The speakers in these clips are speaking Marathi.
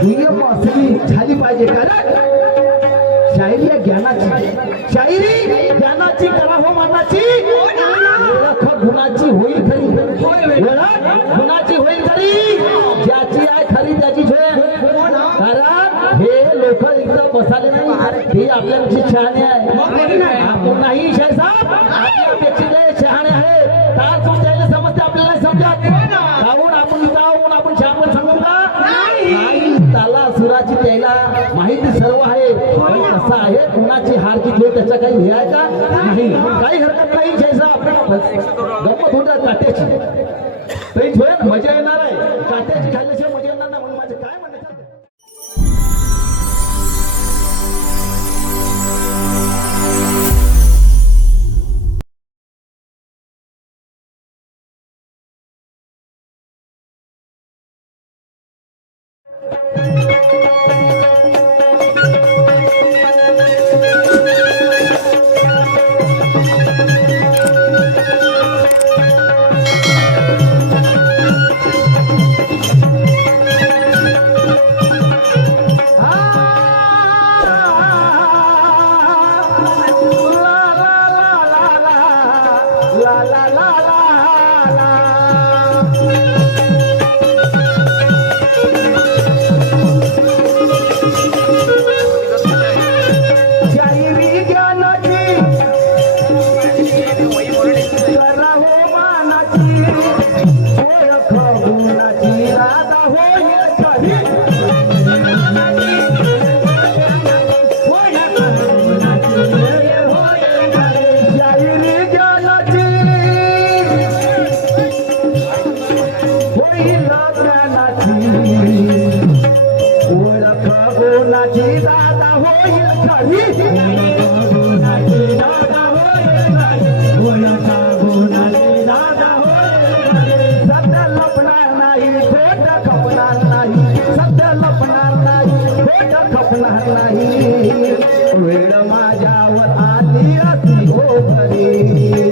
दुय्यम असली झाली पाहिजे. कारण शायरी आहे ज्ञानाची, शायरी ज्ञानाची करा हो मानाची, ओळख गुणाची होईल खरी, ओळख गुणाची होईल खरी, ज्याची आहे खरी त्याची छेड. कारण हे लोक इथं बसाले नाही, हे आपल्यापेक्षा शहाणे आहे. आपण नाही शेसाब, आपल्यापेक्षा शहाणे आहे. काय समजायला समजते आपल्याला समजत जाऊन आपण जाऊन आपण शहाण सांगू का नाही. त्याला सुराची त्याला माहिती सर्व आहे, पण कसं आहे कुणाची हार किती त्याचा काही हे आहे का नाही. काही हरकत नाही शेसाब, गप्प थोडं काट्याची तरी थोडं मजा येणार आहे. काट्याची खाल्ल्याशिवाय मजा येणार नाही. म्हणून माझं काय म्हणायचं वेळ माझ्यावर आली अति हो घरी.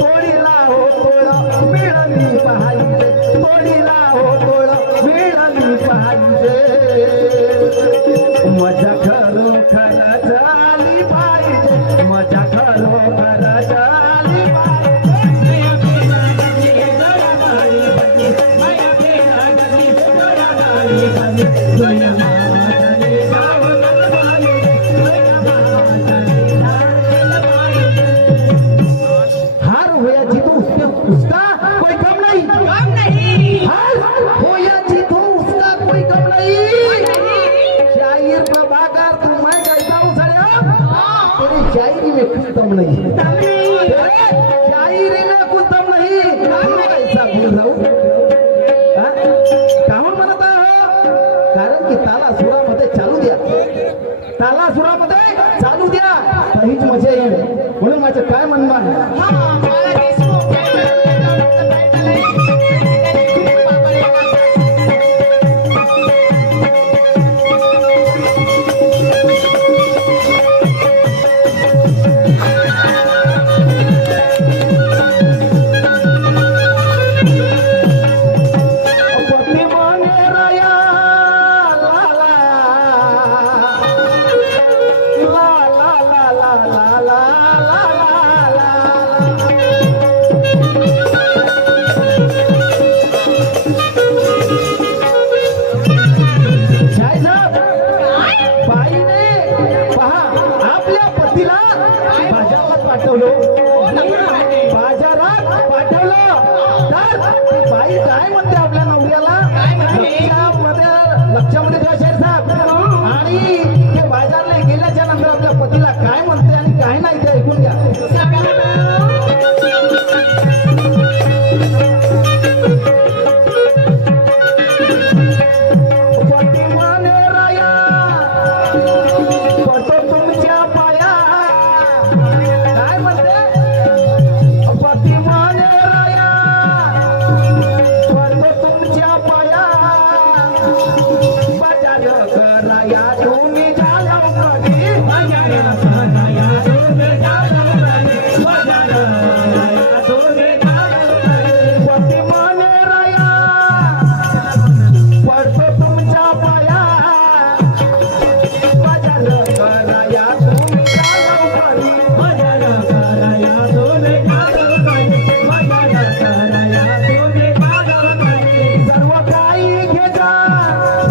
तोडीला हो तोड मिळाली पाहिजे, तोडीला हो तोड मिळाली पाहिजे. मजा खरोखर झाली पाहिजे, मजा खरोखर झाली पाहिजे. शायरी में कुछ दम नहीं, शायरी में कुछ दम नहीं. ऐसा बोल रहा हूँ काहून म्हणत आहो, कारण की ताला सुरामध्ये चालू द्या, ताला सुरामध्ये चालू द्या, काहीच मजा येईल. म्हणून माझं काय म्हणणं आहे, बाजारात पाठवलं तर बाई काय म्हणते आपल्या नवऱ्याला लक्षामध्ये ठेवा शेर साहेब. आणि ते बाजारला गेल्याच्या नंतर आपल्या पतीला काय म्हणते आणि काय नाही ते ऐकून घ्या. पडतो तुमच्या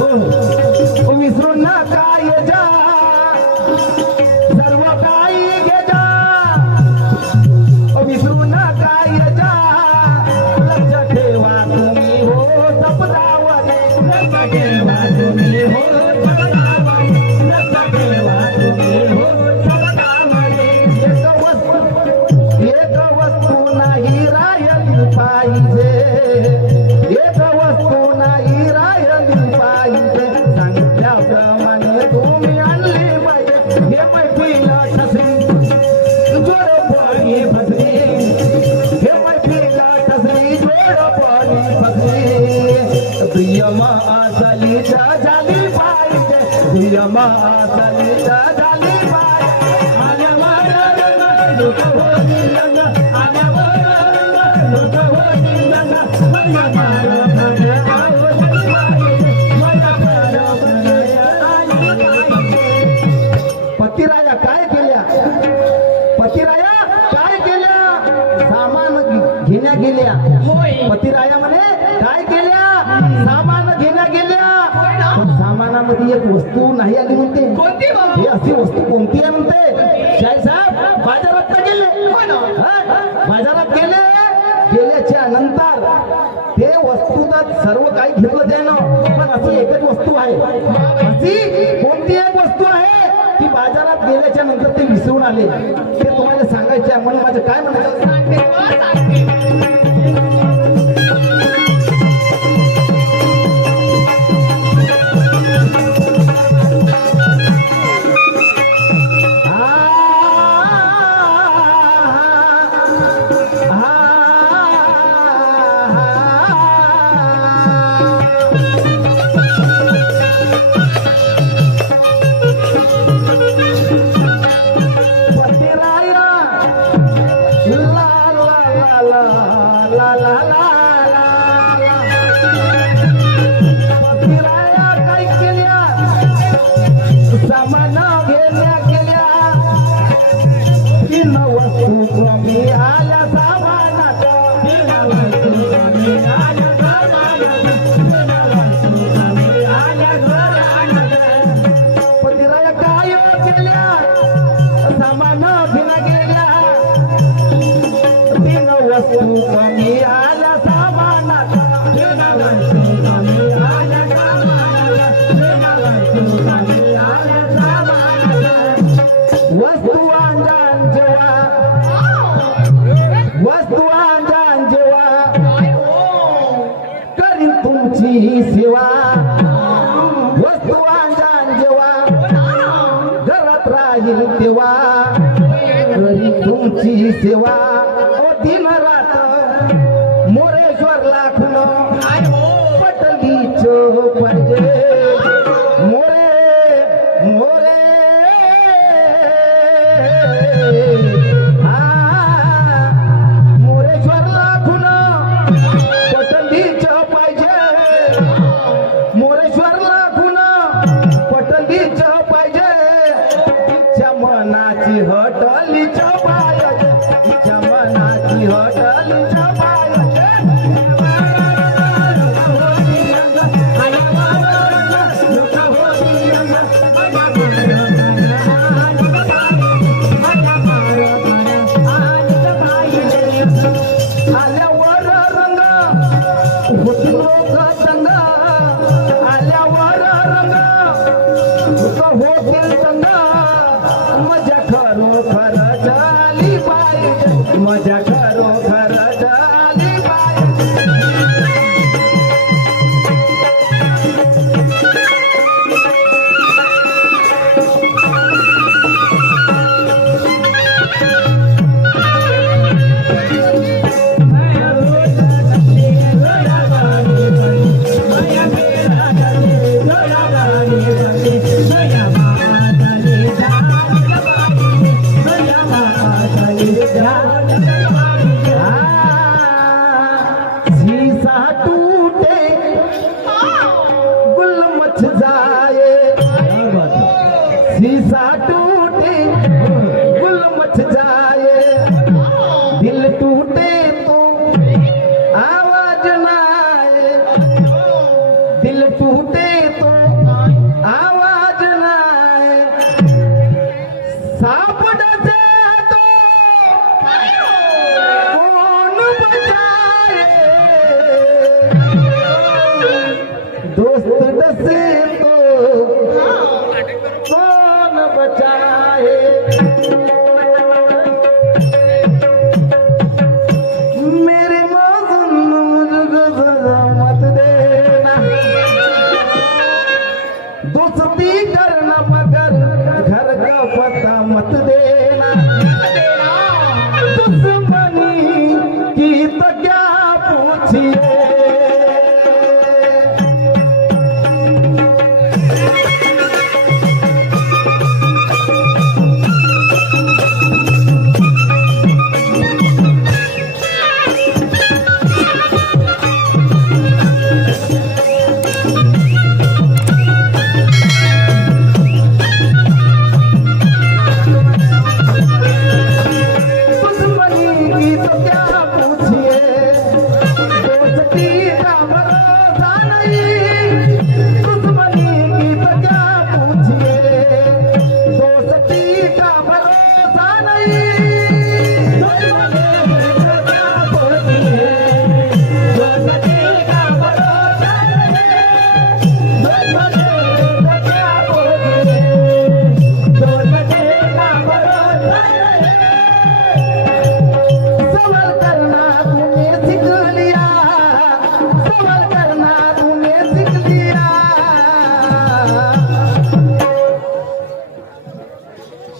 हो विसरू नका ये जा सर्व काही घे जा विसरू नका ये जा लक्ष ठेवा तुम्ही हो सपदावर लक्ष ठेवा तुम्ही हो सपदावर लक्ष ठेवा तुम्ही हो सपदावर एक वस्तू नाही राहिली पाहिजे एक वस्तू नाही राहिली पाहिजे सांगितल्याप्रमाणे तुम्ही आणली पाहिजे हे मैफिल ठसली जोड पाणी फसली हे मैफिल ठसली जोड पाणी फसली प्रियम असली झाली पाहिजे प्रियम असली झाली पाहिजे आल्यावर रंग लोक होती रंग आल्यावर रंग लोक होती रंग पतिराया काय केल्या पतिराया काय केल्या सामान घेण्या गेल्या पतिराया म्हणे काय केल्या सामान घेण्या गेल्या पण सामानामध्ये एक वस्तू नाही आली म्हणते कोणती बाबा? ही अशी वस्तू कोणती आहे म्हणते शाही साहेब बाजारात तर गेले बाजारात गेले गेल्याच्या नंतर ते वस्तूत सर्व काही घेतलं त्यानं पण अशी एकच वस्तू आहे अशी कोणती एक वस्तू आहे ती बाजारात गेल्याच्या नंतर ते विसरून आले ते तुम्हाला सांगायचे आहे म्हणून माझं काय म्हणायचं सेवा वस्तू अंजान जेव्हा घरात राहील तेव्हा करी तुमची सेवा दिन रात मोरेश्वरला खुनो पटलीच पाहिजे मोरे मोरे मोरेश्वरला खुनो पटलीच पाहिजे मोरेश्वरला खुनो पटलीच पाहिजे तिच्या मनाची हटलीच पाहिजे तिच्या मनाची हटलीच पाहिजे आल्यावर रंग होतो संग आल्यावर रंग होतील संग मजा खरोखर झाली पाहिजे मजा खरोखर झाली पाहिजे Maya फुटे तो आवाज नाही साप डसे तो कौन बचाए दोस्त डसे तो कौन बचाए मेरे मौसम मत देना दोस्ती करना मगर घर का पता मत देना दुश्मनी की तो क्या पूछिए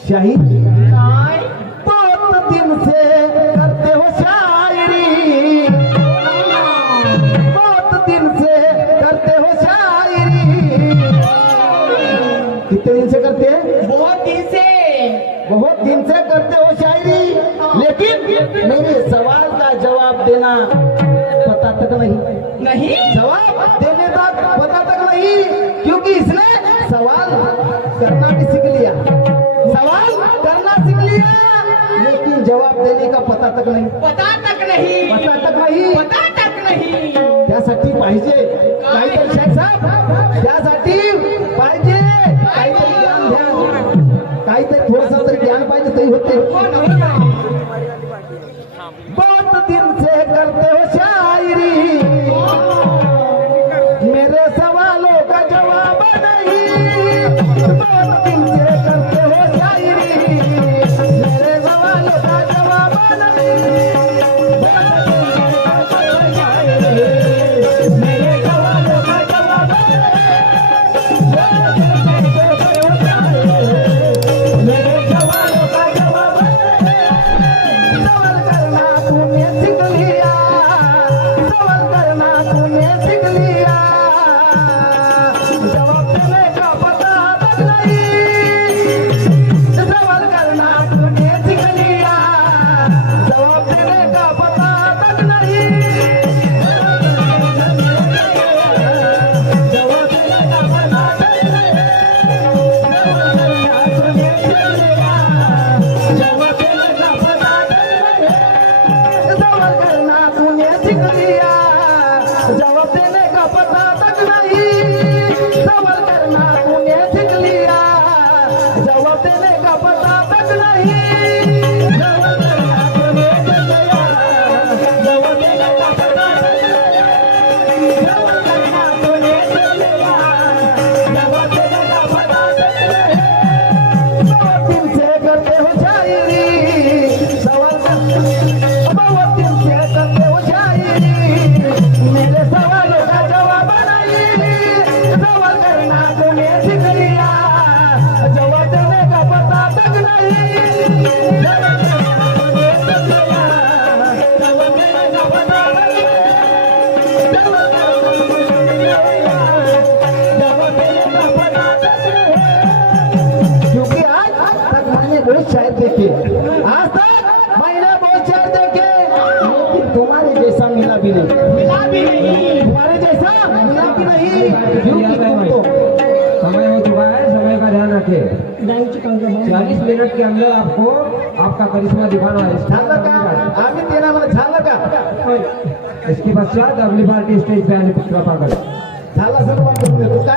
शाहिद बहुत दिन से करते हो शायरी बहुत दिन से करते हो शायरी कितने दिन से करते हैं बहुत दिन से करते हो शायरी लेकिन मेरे सवाल का जवाब देना पता तक नहीं जवाब देने तक पता तक नहीं क्योंकि इसने सवाल करना भी सीख लिया सवाल करना सीख लिया लेकिन जवाब देने का पता तक नहीं त्यासाठी पाहिजे काहीतरी शेख साहेब त्यासाठी पाहिजे काहीतरी ज्ञान द्या काहीतरी थोडंसं तरी ज्ञान पाहिजे तरी होते बहुत दिन से करते हो शायरी मेरे सवालों का जवाब नहीं बहुत दिन से करते हो शायरी मेरे सवालों का जवाब नहीं मेरे सवालों का जवाब मेरे सवालों का जवाब सवाल करना तूने सीख लिया सवाल करना तूने सीख लिया जवाब देने का पता तक नहीं सवाल करना तूने सीख लिया जवाब देने का पता तक नहीं जवाब देने का पता तक नहीं सवाल करना तूने सीख लिया जवाब देने का पता तक नहीं सवाल करना तूने सीख लिया जवाब देने का पता तक नहीं सवाल करना तूने सीख लिया जवाब देने का पता तक नहीं बहुत दिन से करते हो शायरी सवाल बहुत दिन से करते हो शायरी मेरे सवालों का जवाब नहीं सवाल करना तूने सीख लिया जवाब देने का पता तक नहीं जवाब देने का पता तक नहीं जवाब देने का पता तक नहीं क्योंकि आज तक मैंने बहुत शायर देखे आज तक मैंने बहुत शायर देखे लेकिन तुम्हारे जैसा मिला भी नहीं तुम्हारे जैसा मिला भी नहीं क्योंकि तुम तो समय हो चुका है समय का ध्यान रखें 40 मिनट के अंदर आपको आपका करिश्मा दिखाना है झालं का आम्ही तेरा मला झालं का इसके पश्चात अगली पार्टी स्टेज पे आने कृपा करें झालं सर्व करून देतो काय